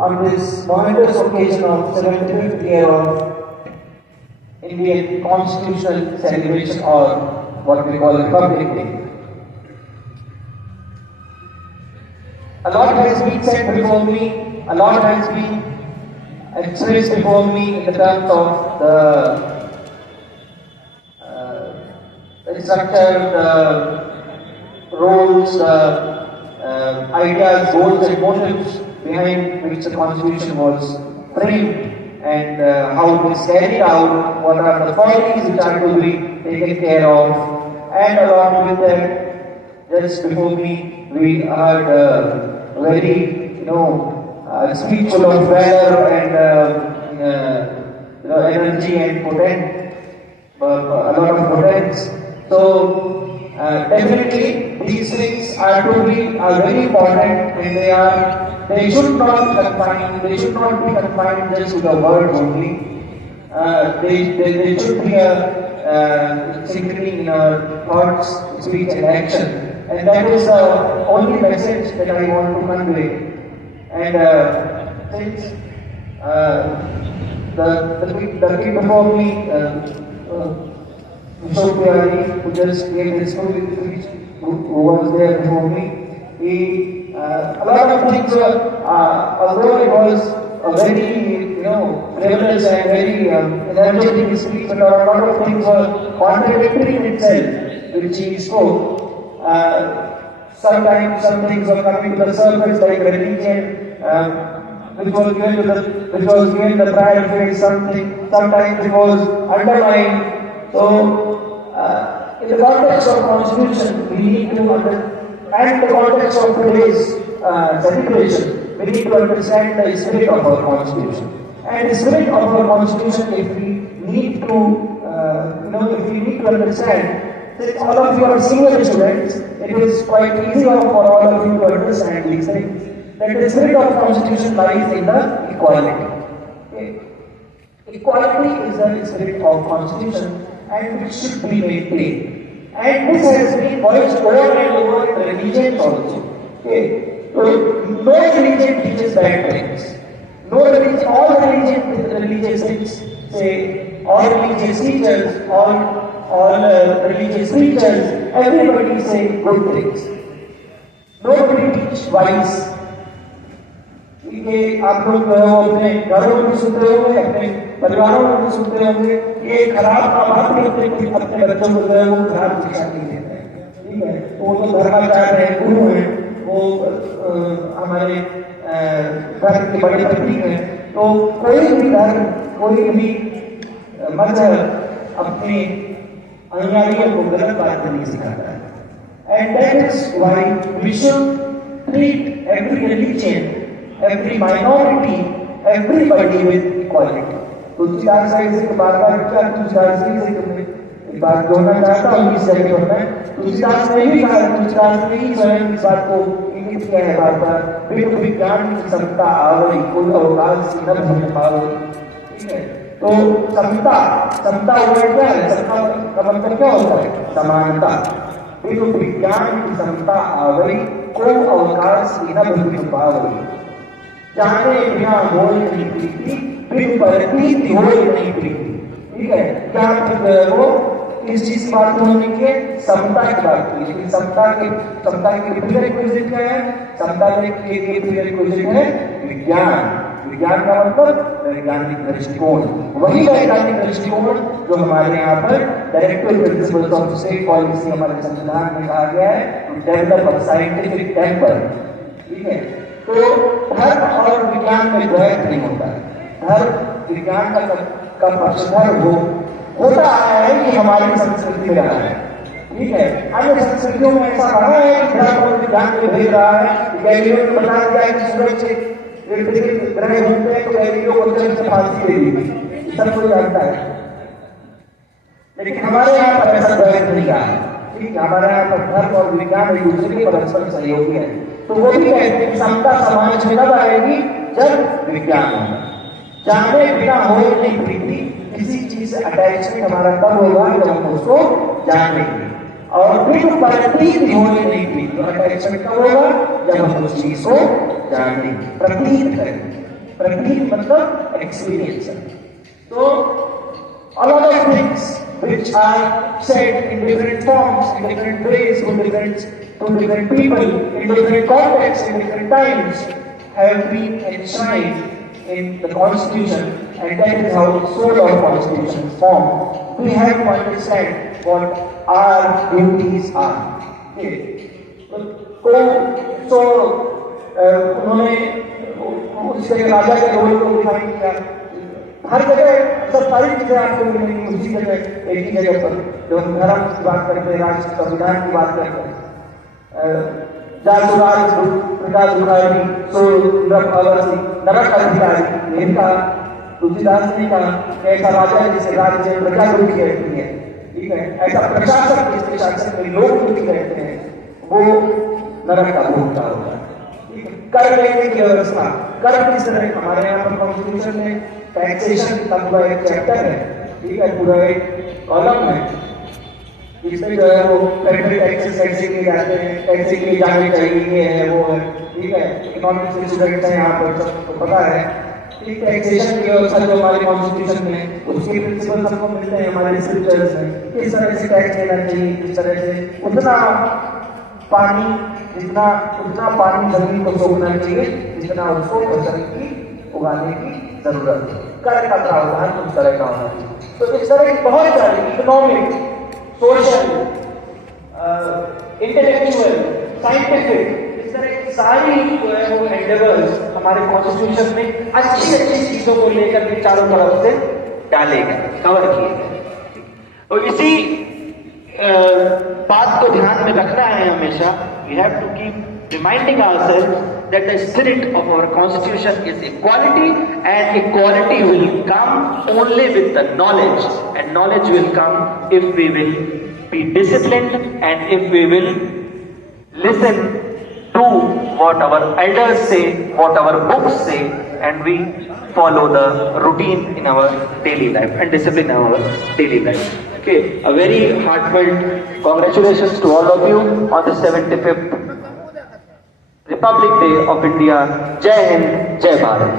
on this momentous occasion of 75th year of Indian Constitutional Celebration, or what we call Republic Day. A lot has been said before me, a lot has been expressed before me in the terms of the structure, the roles, the ideas, goals and motives behind which the Constitution was framed, and how it is carried out, what are the qualities which are to be taken care of, and along with that, just before me, we heard a very, speech full of valor and energy and a lot of potence. So definitely these things are very important, and they should not be confined just to the words only. They should be a synchrony in our thoughts, speech and action, and that is the only message that I want to convey. And since the kid before me, Ashok Tewari, who just gave his speech, who was there before me, a lot of things, although it was a very, frivolous and very energetic speech, but a lot of things were contradictory in itself, which he spoke. Sometimes some things were coming to the surface, like religion, which was given the prior phase. Sometimes it was underlined. So, in the context of Constitution, we need to and the context of today's celebration, we need to understand the spirit of our Constitution. And the spirit of our Constitution, if we need to understand, since all of you are senior students, it is quite easy for all of you to understand these things. That the spirit of Constitution lies in the equality. Okay. Equality is the spirit of Constitution, and it should be maintained. And this has been voiced over and over in religions also. Okay. So, no religion teaches bad things. All religious things say, all religious teachers, all religious preachers, everybody say good things. Nobody teach vice. ये आप लोग अपने घरों में सुनते होंगे, अपने परिवारों में सुनते होंगे, ये खराब बात नहीं होती, अपने बच्चों को जो है वो खराब शिक्षा नहीं देते हैं, ठीक है? वो तो धर्माचार्य हैं, गुरु हैं, वो हमारे धर्म के बड़े प्रतीक हैं। तो कोई भी धर्म, कोई भी मजहब अपने अनुयायियों को गलत बात नहीं सिखाता है। And that is why we should treat every religion, every minority, everybody with equality. Tulsidas साहिब से बार-बार क्या तुलसीदास से एक बात जोड़ना चाहता हूँ इस जगह पर मैं। तुलसीदास ने भी कहा, तुलसीदास ने ही स्वयं इस बात को इंगित किया है बार-बार। विश्व विज्ञान की समता आवई, कोई अवकाश न भूल पावई, ठीक है? तो समता वर्ड क्या है? समता का मतलब क्या होता है? समानता। विश्व विज्ञान की समता आवई, कोई अवकाश न भूल पावई, जाने बिना बोल नहीं प्रीति, बिन परती होए नहीं प्रीति, ठीक है? क्या वो इस चीज की बात होने के समता की बात की, लेकिन समता के प्रीरेक्विजिट क्या है? समता के प्रीरेक्विजिट है विज्ञान। विज्ञान का मतलब वैज्ञानिक दृष्टिकोण। वही वैज्ञानिक दृष्टिकोण जो हमारे यहाँ पर directive principles of state policy हमारे संविधान में कहा गया है, टू डेवलप साइंटिफिक टेम्पर, ठीक है? तो धर्म और विज्ञान में द्वैत नहीं होता है। धर्म विज्ञान का पक्षधर होता आया है, ये हमारी संस्कृति में रहा है, ठीक है? अन्य संस्कृतियों में ऐसा रहा है कि धर्म और विज्ञान में भेद रहा है। गैलीलियो ने बता दिया कि सूरज से ग्रह घूमते हैं, तो गैलीलियो को चंद्र से फांसी दे दी, सब कोई जानता है। लेकिन हमारे यहाँ पर ऐसा द्वैत नहीं रहा है, ठीक है? हमारे यहाँ पर धर्म और विज्ञान एक दूसरे के परस्पर सहयोगी है। तो वो भी कहते हैं कि समता समाज में तब आएगी जब विज्ञान होगा। जाने बिना हो नहीं प्रीति, किसी चीज से अटैचमेंट हमारा तब होगा जब हम उसको जानेंगे। और फिर प्रतीत होने नहीं थी। तो अटैचमेंट कब होगा? जब हम उस चीज को जानेंगे, प्रतीत करेंगे। प्रतीत मतलब एक्सपीरियंस है। तो a lot of things which are said in different forms, in different ways, to different people, in different contexts, in different times, have been enshrined in the Constitution, and that is how the soul of Constitution is formed. We have to understand what our duties are. Okay. तो उन्होंने उस राजा के रोल को डिफाइन किया। हर जगह सब सारी चीजें आपको मिलेंगी उसी जगह, एक ही जगह पर। जब हम धर्म की बात करते हैं, राष्ट्र संविधान की बात करते हैं, नरक अधिकारी, इनका तुलसीदास ने कहा ऐसा राजा जिसे राज्य में प्रजा दुखी रहती है, ठीक है, ऐसा प्रशासक जिसके शासन में लोग दुखी रहते हैं, वो नरक का भोगता होगा। कर लेने की व्यवस्था, कर किस तरह? हमारे यहाँ पर कॉन्स्टिट्यूशन में टैक्सेशन का पूरा एक चैप्टर है, ठीक है, पूरा एक कॉलम है, जिसमें जो है वो फेडरल टैक्सेस कैसे किए जाते हैं, कैसे किए जाने चाहिए, ये है वो है, ठीक है। इकोनॉमिक्स स्टूडेंट्स हैं यहाँ पर, सबको पता है। टैक्सेशन की व्यवस्था जो हमारे कॉन्स्टिट्यूशन में, उसके प्रिंसिपल सबको मिलते हैं हमारे स्क्रिप्चर्स में, किस तरह से टैक्स लेना चाहिए, किस तरह से उतना पानी जमीन को सोखना चाहिए जितना उसको फसल की उगाने की जरूरत है। कर का प्रावधान उस तरह का होना चाहिए। तो इस तरह की बहुत सारी इकोनॉमिक, सोशल, इंटेलेक्चुअल, साइंटिफिक, इस तरह की सारी जो है वो एंडेवर्स हमारे कॉन्स्टिट्यूशन में अच्छी चीजों को लेकर के चारों तरफ से डाले गए, कवर किए गए। तो इसी बात को ध्यान में रखना है हमेशा। We have to keep reminding ourselves that the spirit of our constitution is equality, and equality will come only with the knowledge, and knowledge will come if we will be disciplined and if we will listen to what our elders say, what our books say, and we follow the routine in our daily life and discipline in our daily life. Okay, a very heartfelt congratulations to all of you on the 75th Republic Day of India. Jai Hind, Jai Bharat.